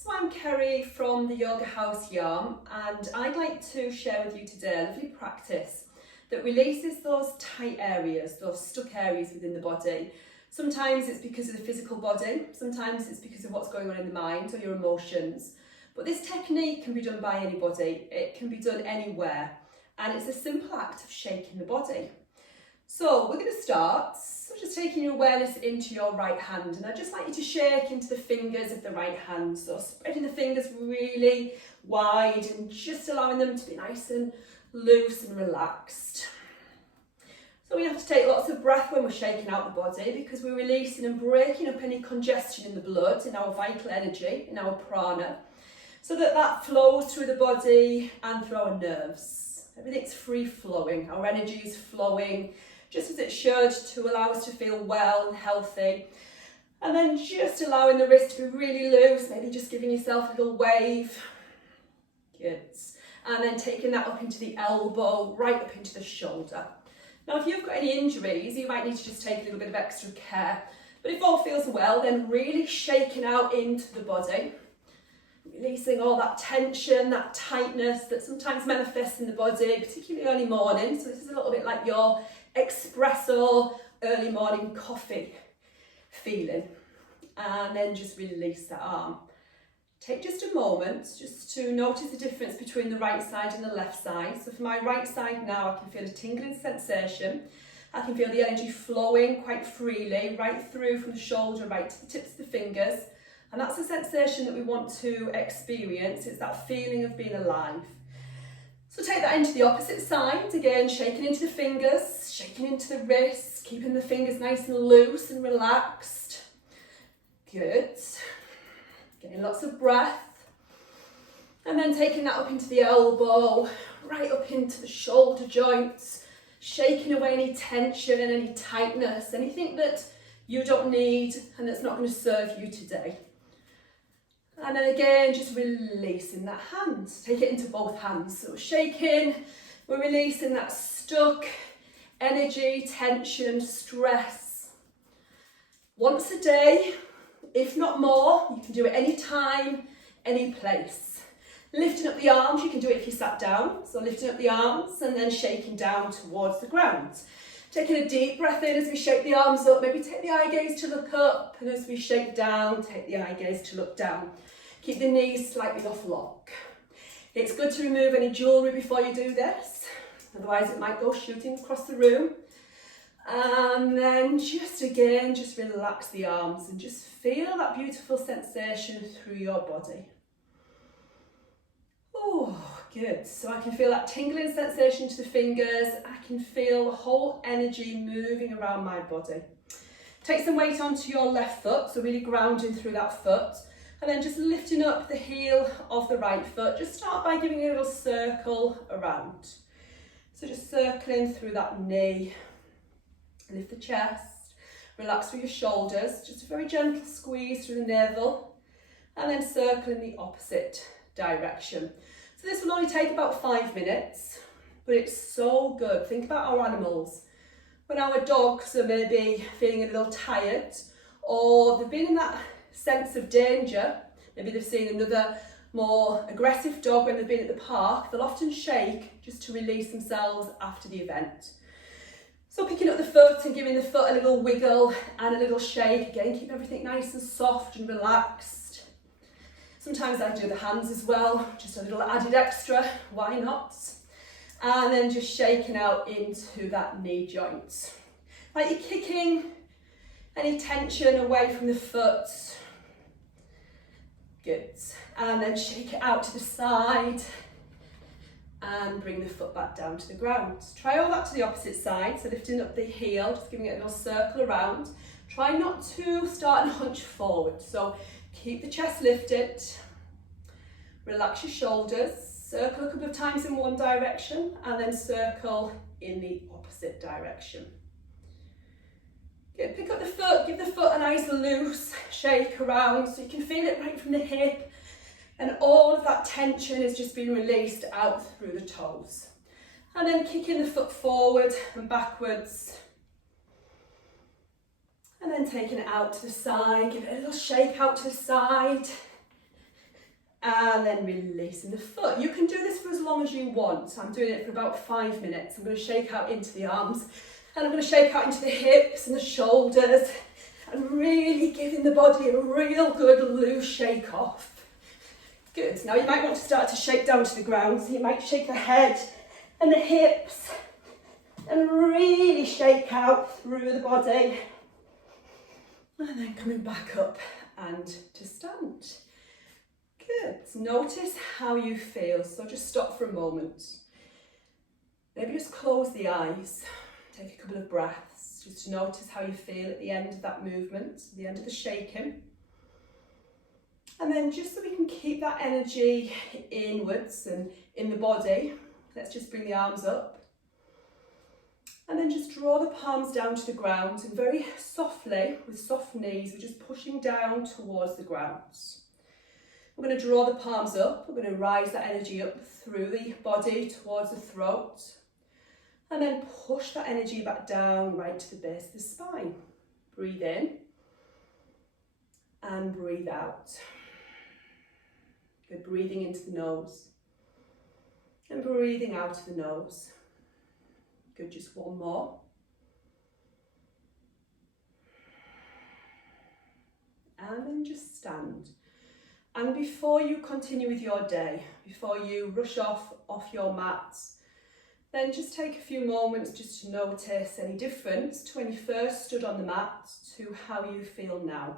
So I'm Kerry from the Yoga House Yarm, and I'd like to share with you today a lovely practice that releases those tight areas, those stuck areas within the body. Sometimes it's because of the physical body, sometimes it's because of what's going on in the mind or your emotions. But this technique can be done by anybody, it can be done anywhere, and it's a simple act of shaking the body. So we're going to start, just taking your awareness into your right hand, and I'd just like you to shake into the fingers of the right hand, so spreading the fingers really wide and just allowing them to be nice and loose and relaxed. So we have to take lots of breath when we're shaking out the body because we're releasing and breaking up any congestion in the blood, in our vital energy, in our prana, so that flows through the body and through our nerves. Everything's free flowing, our energy is flowing just as it should to allow us to feel well and healthy. And then just allowing the wrist to be really loose, maybe just giving yourself a little wave. Good. And then taking that up into the elbow, right up into the shoulder. Now if you've got any injuries, you might need to just take a little bit of extra care. But if all feels well, then really shaking out into the body. Releasing all that tension, that tightness that sometimes manifests in the body, particularly early morning. So this is a little bit like your espresso early morning coffee feeling. And then just release that arm. Take just a moment just to notice the difference between the right side and the left side. So for my right side now, I can feel a tingling sensation. I can feel the energy flowing quite freely right through from the shoulder right to the tips of the fingers. And that's the sensation that we want to experience. It's that feeling of being alive. So take that into the opposite side. Again, shaking into the fingers, shaking into the wrists, keeping the fingers nice and loose and relaxed. Good. Getting lots of breath. And then taking that up into the elbow, right up into the shoulder joints, shaking away any tension and any tightness, anything that you don't need and that's not going to serve you today. And then again, just releasing that hand. Take it into both hands. So we're shaking, we're releasing that stuck energy, tension, stress. Once a day, if not more, you can do it anytime, any place. Lifting up the arms, you can do it if you sat down. So lifting up the arms and then shaking down towards the ground. Taking a deep breath in as we shake the arms up, maybe take the eye gaze to look up, and as we shake down, take the eye gaze to look down. Keep the knees slightly off lock. It's good to remove any jewellery before you do this, otherwise it might go shooting across the room. And then just relax the arms and just feel that beautiful sensation through your body. Oh, good. So I can feel that tingling sensation to the fingers. I can feel the whole energy moving around my body. Take some weight onto your left foot, so really grounding through that foot. And then just lifting up the heel of the right foot. Just start by giving a little circle around. So just circling through that knee. Lift the chest. Relax through your shoulders. Just a very gentle squeeze through the navel. And then circle in the opposite direction. So this will only take about 5 minutes, but it's so good. Think about our animals. When our dogs are maybe feeling a little tired, or they've been in that sense of danger, maybe they've seen another more aggressive dog when they've been at the park, they'll often shake just to release themselves after the event. So picking up the foot and giving the foot a little wiggle and a little shake, again keep everything nice and soft and relaxed. Sometimes I do the hands as well, just a little added extra, why not? And then just shaking out into that knee joint. Like you're kicking any tension away from the foot. Good. And then shake it out to the side and bring the foot back down to the ground. Try all that to the opposite side, so lifting up the heel, just giving it a little circle around. Try not to start and hunch forward, so keep the chest lifted, relax your shoulders, circle a couple of times in one direction and then circle in the opposite direction. Good. Pick up the foot, give the foot a nice loose shake around so you can feel it right from the hip, and all of that tension is just being released out through the toes. And then kicking the foot forward and backwards. And then taking it out to the side, give it a little shake out to the side. And then releasing the foot. You can do this for as long as you want. I'm doing it for about 5 minutes. I'm going to shake out into the arms, and I'm going to shake out into the hips and the shoulders, and really giving the body a real good loose shake off. Good. Now you might want to start to shake down to the ground. So you might shake the head and the hips and really shake out through the body. And then coming back up and to stand. Good. Notice how you feel. So just stop for a moment. Maybe just close the eyes. Take a couple of breaths. Just to notice how you feel at the end of that movement, the end of the shaking. And then just so we can keep that energy inwards and in the body, let's just bring the arms up. And then just draw the palms down to the ground, and very softly, with soft knees, we're just pushing down towards the ground. We're going to draw the palms up. We're going to rise that energy up through the body towards the throat. And then push that energy back down right to the base of the spine. Breathe in and breathe out. Good. Breathing into the nose and breathing out of the nose. Good. Just one more. And then just stand. And before you continue with your day, before you rush off your mats, then just take a few moments just to notice any difference to when you first stood on the mat to how you feel now.